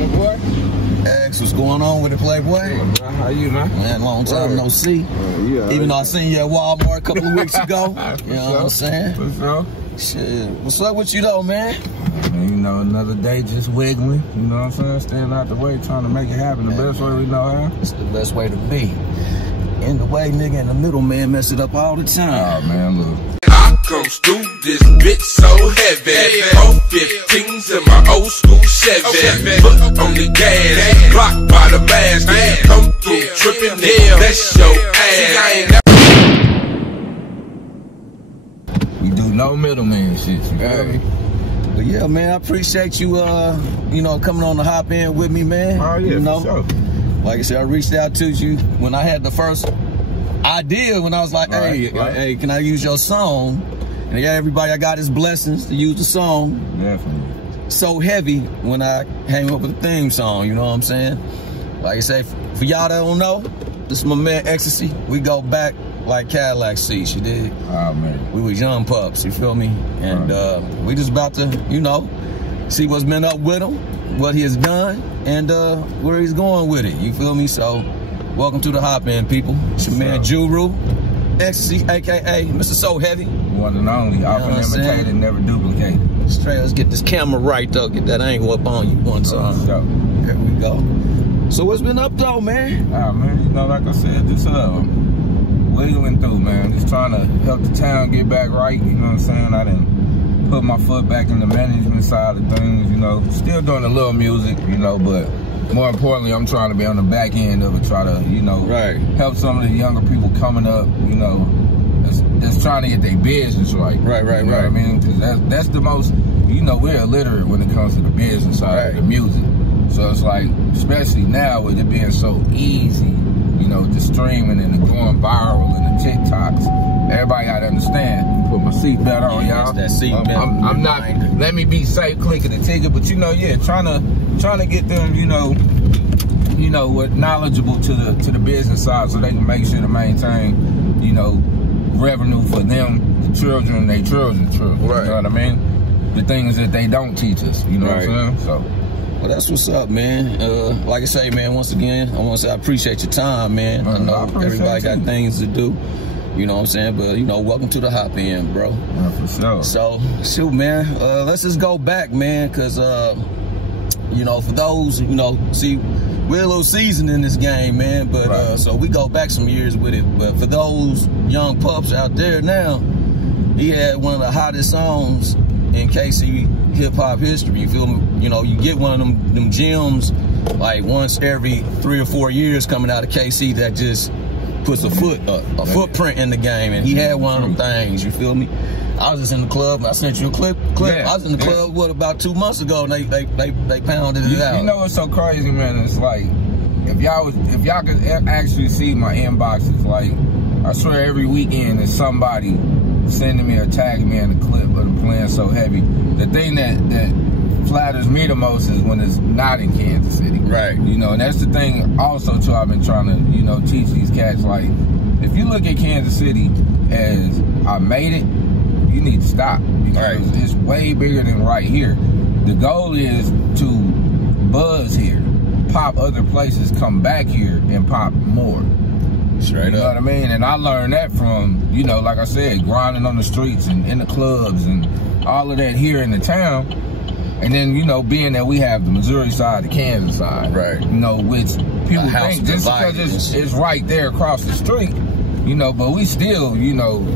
my boy. X, what's going on with it, Playboy? How you, man? Man, long time no see. Yeah. Even though I seen you at Walmart a couple of weeks ago. You know what I'm saying? For sure. Shit. What's up with you though, man? You know, another day just wiggling. You know what I'm saying? Staying out the way, trying to make it happen the best way we know how. It's the best way to be. In the way, nigga, in the middle, man, mess it up all the time. Oh, man, look. I comes through this bitch so heavy. 415s in my old school Chevy. Foot on the gas, blocked by the mask. Come through tripping, that's your ass. We do no middleman shit, you feel me? But yeah, man, I appreciate you, you know, coming on the hop in with me, man. Oh, yeah, you know? for sure. Like I said, I reached out to you when I had the first idea, when I was like, hey, can I use your song? And yeah, everybody, I got his blessings to use the song. Definitely. So heavy when I came up with a theme song, you know what I'm saying? Like I say, for y'all that don't know, this is my man Xta-C. We go back like Cadillac seats, you dig? Oh, man. We was young pups, you feel me? And we just about to, you know, see what's been up with him, what he has done, and where he's going with it, you feel me? So, welcome to the Hop In, people. It's your man JuJu, Xta-C, aka Mr. So Heavy. One and only, often imitated, never duplicated. Straight, let's get this camera right though, get that angle up on you one time. Sure. Here we go. So what's been up though, man? Ah, man, you know, like I said, just wiggling through, man. Just trying to help the town get back right, you know what I'm saying? I didn't put my foot back in the management side of things, you know. Still doing a little music, you know, but more importantly, I'm trying to be on the back end of it, try to, you know, help some of the younger people coming up, you know, that's trying to get their business right. You know what I mean? Because that's the most, you know, we're illiterate when it comes to the business side of the music. So it's like, especially now with it being so easy, you know, the streaming and the going viral and the TikToks, everybody got to understand. Put my seatbelt on, y'all. That seatbelt. I'm not, let me be safe clicking the ticket, but you know, yeah, trying to get them, you know, what knowledgeable to the business side so they can make sure to maintain, you know, revenue for them, the children, their children's children. Right. You know what I mean? The things that they don't teach us, you know what I'm saying? So. Well, that's what's up, man. Like I say, man, once again, I want to say I appreciate your time, man. I know everybody got things to do, you know what I'm saying? But, you know, welcome to the Hop In, bro. Yeah, for sure. So, shoot, man, let's just go back, man, because, you know, for those, you know, see, we're a little seasoned in this game, man, but so we go back some years with it. But for those young pups out there now, he had one of the hottest songs in KC hip-hop history, you feel me? You know, you get one of them gems like once every 3 or 4 years coming out of KC that just puts a footprint in the game, and he had one of them things, you feel me? I was just in the club, I sent you a clip. I was in the club, what, about 2 months ago, and they pounded it out. You know what's so crazy, man? It's like, if y'all could actually see my inboxes, like, I swear every weekend there's somebody sending me or tagging me in a clip of them playing So Heavy. The thing that flatters me the most is when it's not in Kansas City. Right. You know, and that's the thing also too I've been trying to, you know, teach these cats, like, if you look at Kansas City as I made it, you need to stop. Because it's way bigger than right here. The goal is to buzz here, pop other places, come back here and pop more. Straight up. You know what I mean? And I learned that from, you know, like I said, grinding on the streets and in the clubs and all of that here in the town. And then, you know, being that we have the Missouri side, the Kansas side, you know, which people think just because it's right there across the street, you know, but we still, you know,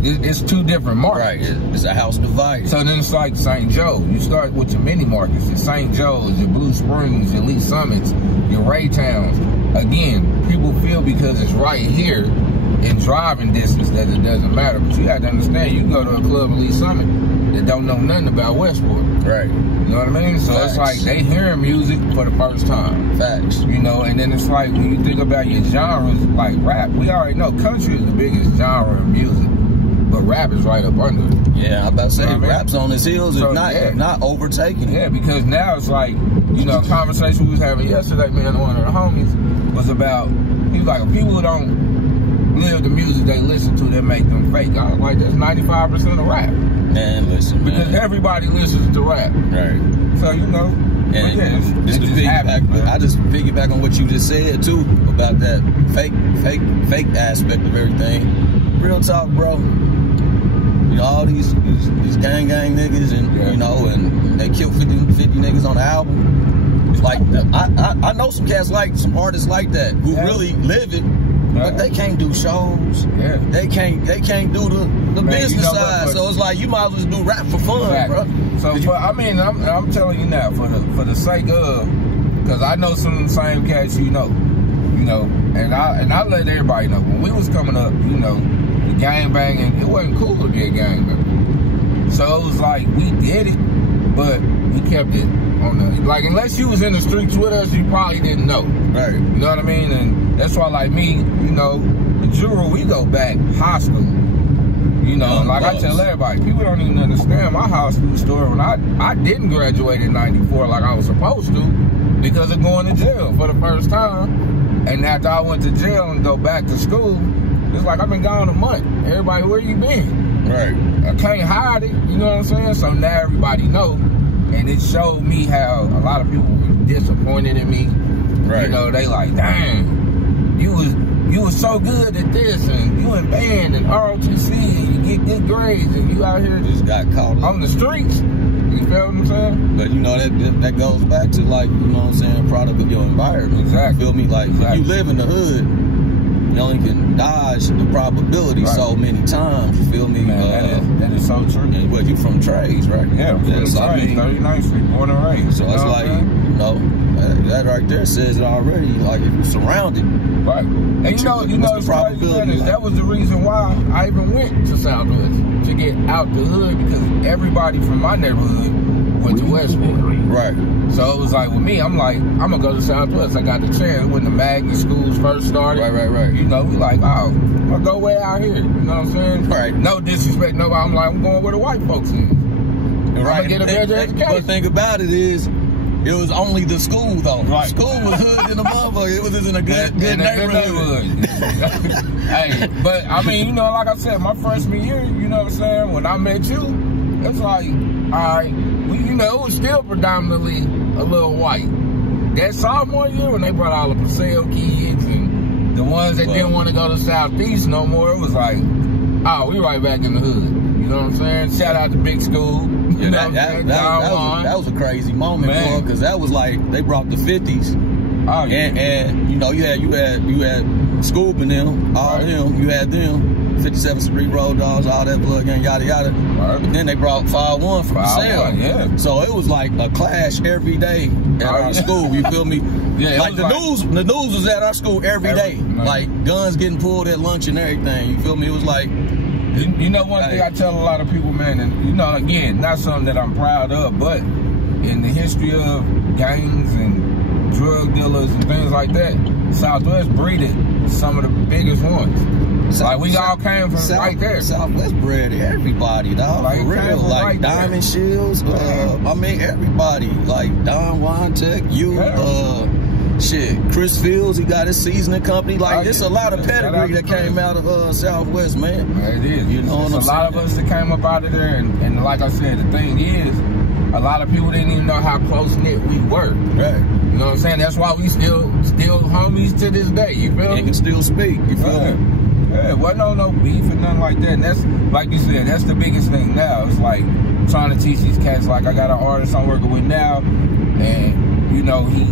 it's two different markets. It's a house divided. So then it's like St. Joe. You start with your mini markets, your St. Joe's, your Blue Springs, your Lee Summits, your Raytowns. Again, people feel because it's right here in driving distance that it doesn't matter. But you have to understand, you can go to a club in Lee Summit that don't know nothing about Westport. Right. You know what I mean? So it's like they hearing music for the first time. Facts. You know, and then it's like when you think about your genres, like rap, we already know country is the biggest genre of music. But rap is right up under it. Yeah, I'm about to say, you know rap's on his heels, so, if not overtaking it. Yeah, because now it's like, you know, a conversation we was having yesterday, man, one of the homies, was about, he was like, people who don't live the music they listen to that make them fake. I was like, that's 95% of rap. Man, listen, man. Because everybody listens to rap. Right. So, you know, and yeah, just to piggyback, I just piggyback on what you just said too about that fake aspect of everything. Real talk, bro. You know, all these gang niggas, and you know, and they kill 50 niggas on the album. Like I know some cats, like some artists like that who really live it, but they can't do shows. Yeah. They can't do the business side. So it's like you might as well just do rap for fun, bro. So I mean, I'm telling you now, for the sake of, because I know some of the same cats you know, and I let everybody know when we was coming up, you know, the gang banging, it wasn't cool to be a gang banger. So it was like we did it, but we kept it on the, like, unless you was in the streets with us, you probably didn't know. Right. You know what I mean? And that's why, like me, you know, the JuJu, we go back high school. You know, like I tell everybody, people don't even understand my high school story. When I didn't graduate in '94 like I was supposed to because of going to jail for the first time. And after I went to jail and go back to school, it's like I've been gone a month. Everybody, where you been? Right. I can't hide it, you know what I'm saying? So now everybody know. And it showed me how a lot of people were disappointed in me. Right. You know, they like, dang, you was so good at this, and you in band and ROTC, and you get good grades, and you out here just got caught on the streets. You feel what I'm saying? But you know, that goes back to, like, you know what I'm saying, product of your environment. Exactly. You feel me? Like, if you live in the hood, you only can dodge the probability so many times. You feel me? Man, that is so true. But you from trades, right? Yeah, from so trades, 39th Street, born and raised. So it's like, you know, that right there says it already. Like, if you're surrounded. Right. And you know the probability. That was the reason why I even went to Southwest, to get out the hood, because everybody from my neighborhood went to Westwood. Right. So it was like, with me, I'm like, I'm gonna go to Southwest. I got the chance when the magnet schools first started. Right. You know, we like, oh, I'm gonna go way out here. You know what I'm saying? Right. No disrespect, nobody. I'm like, I'm going where the white folks is. Right. I'm gonna get a better education. But the thing about it is, it was only the school though. Right. School was hood in the motherfucker. It was just in a good neighborhood. Hey, but I mean, you know, like I said, my freshman year, you know what I'm saying, when I met you, it's like, all right, you know, it was still predominantly a little white. That sophomore year, when they brought all the Paseo kids and the ones that didn't want to go to Southeast no more, it was like, oh, we right back in the hood. You know what I'm saying? Shout out to Big School. You know that was a crazy moment, boy, because that was like, they brought the 50s. Oh, yeah. And you know, you had Scoop and them, all them, you had them. 57th Street Road Dogs, all that blood gang, yada yada. Right. But then they brought 5-1 from Sale. Yeah. So it was like a clash every day at our school. You feel me? Yeah. Like the news was at our school every day. Like guns getting pulled at lunch and everything. You feel me? It was like, you know, one thing I tell a lot of people, man, and you know, again, not something that I'm proud of, but in the history of gangs and drug dealers and things like that, Southwest breeded some of the biggest ones. Like, we all came from right there. Southwest bred everybody, dog. Like, for real. Like, right Diamond Shields, I mean, everybody. Like, Don Wantech, shit, Chris Fields, he got his seasoning company. Like, it's a lot of pedigree that came out of Southwest, man. It is. You know what I'm saying? A lot of us that came up out of there, and like I said, the thing is, a lot of people didn't even know how close-knit we were. Right. You know what I'm saying? That's why we still homies to this day. You feel me? And can still speak. You feel me? Yeah, wasn't no beef and nothing like that. And that's, like you said, that's the biggest thing now. It's like trying to teach these cats. Like, I got an artist I'm working with now, and you know, he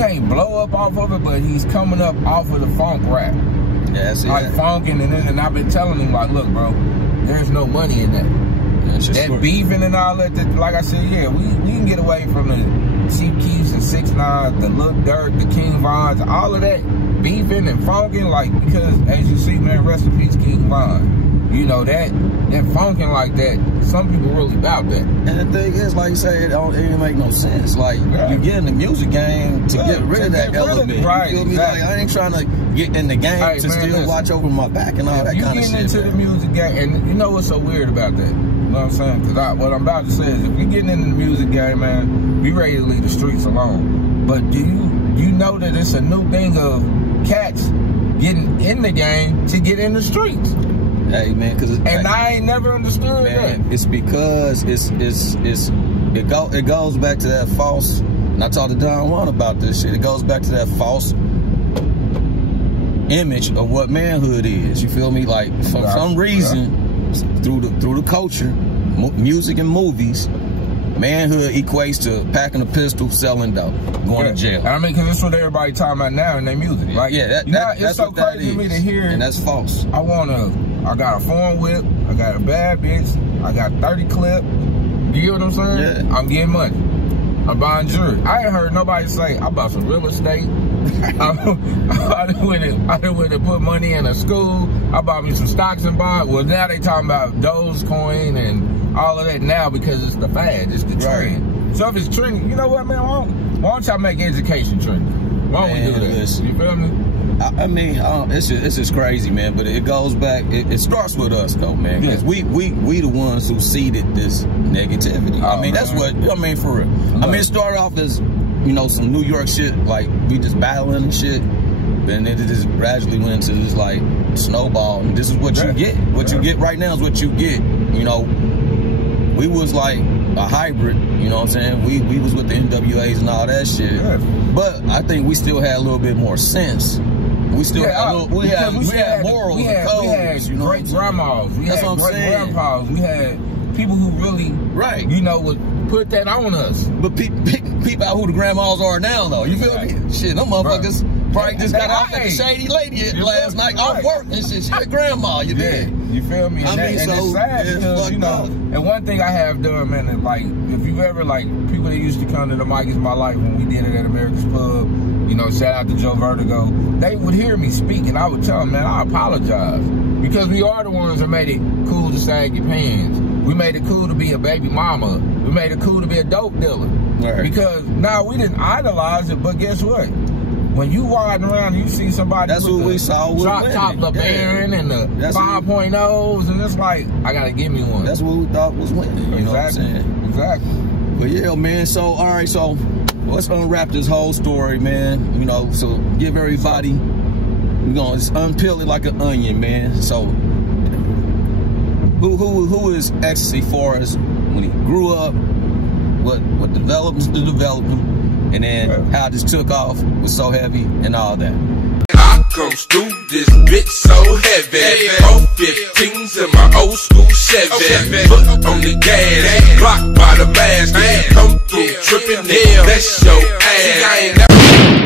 ain't blow up off of it, but he's coming up off of the funk rap. Yeah, that's it. Like funking, and I've been telling him, like, look, bro, there's no money in that. That beefing and all that, like I said, yeah, we can get away from the Chief Keefs and 6ix9ine, the Lil Durk, the King Vons, all of that beefing and funking, like, because as you see, man, rest in peace, King Von. You know, that funking like that, some people really about that. And the thing is, like you say, it didn't make no sense. Like, you get in the music game to get rid of that element. Right, you feel me? Exactly. Like, I ain't trying to get in the game to still watch over my back and all that kind of shit. You getting into the music game, and you know what's so weird about that? You know what I'm saying? Because what I'm about to say is, if you're getting into the music game, man, be ready to leave the streets alone. But do you know that it's a new thing of cats getting in the game to get in the streets. Hey man, I ain't never understood that. It's because it goes back to that false. And I talked to Don Juan about this shit. It goes back to that false image of what manhood is. You feel me? Like for some reason, through the culture, music and movies, manhood equates to packing a pistol, selling dope, going to jail. I mean, because that's what everybody talking about now in their music. Like, it's so crazy to me to hear. And that's false. I got a foreign whip, I got a bad bitch, I got 30 clip. You get what I'm saying? Yeah. I'm getting money. I'm buying jewelry. I ain't heard nobody say, I bought some real estate. I done went and put money in a school. I bought me some stocks and bonds. Well, now they talking about Dogecoin and all of that now because it's the fad, it's the trend. So if it's trending, you know what, man? Why don't y'all make education trending? Why don't we do this? You feel me? I mean, it's just crazy, man. But it goes back. It starts with us, though, man. Because we the ones who seeded this negativity. I mean, that's what I mean for real. I mean, it started off as some New York shit, like we just battling and shit. Then it just gradually went into this like snowball. And this is what you get. What you get right now is what you get. We was like a hybrid. You know what I'm saying? We was with the NWAs and all that shit. But I think we still had a little bit more sense. We still we had morals, we had codes, great grandmas, we had great grandpas, we had people who really, would put that on us. But peep out who the grandmas are now, though. You feel me? Shit, them motherfuckers probably just got off at the Shady Lady last night off work and shit. She a grandma, you dig? You feel me? And it's sad because, and one thing I have done, man, is like, if you ever, like, people that used to come to the Mic Is My Life when we did it at America's Pub, shout out to Joe Vertigo, they would hear me speak and I would tell them, man, I apologize. Because we are the ones that made it cool to sag your pants. We made it cool to be a baby mama. We made it cool to be a dope dealer. Right. Because now we didn't idolize it, but guess what? When you riding around and you see somebody that's what we saw with drop top LeBaron and the 5.0s, and it's like, I gotta give me one. That's what we thought was winning. You know what I'm saying? Exactly. But yeah, man, so alright, so let's unwrap this whole story, man. So give everybody, we're gonna just unpeel it like an onion, man. So who is Xta-C for us when he grew up, what developed him to develop him, and then how this took off was so heavy and all that. I comes through this bitch so heavy. 415s in my old school Chevy. Foot on the gas, blocked by the mask. Come through tripping, that's your ass.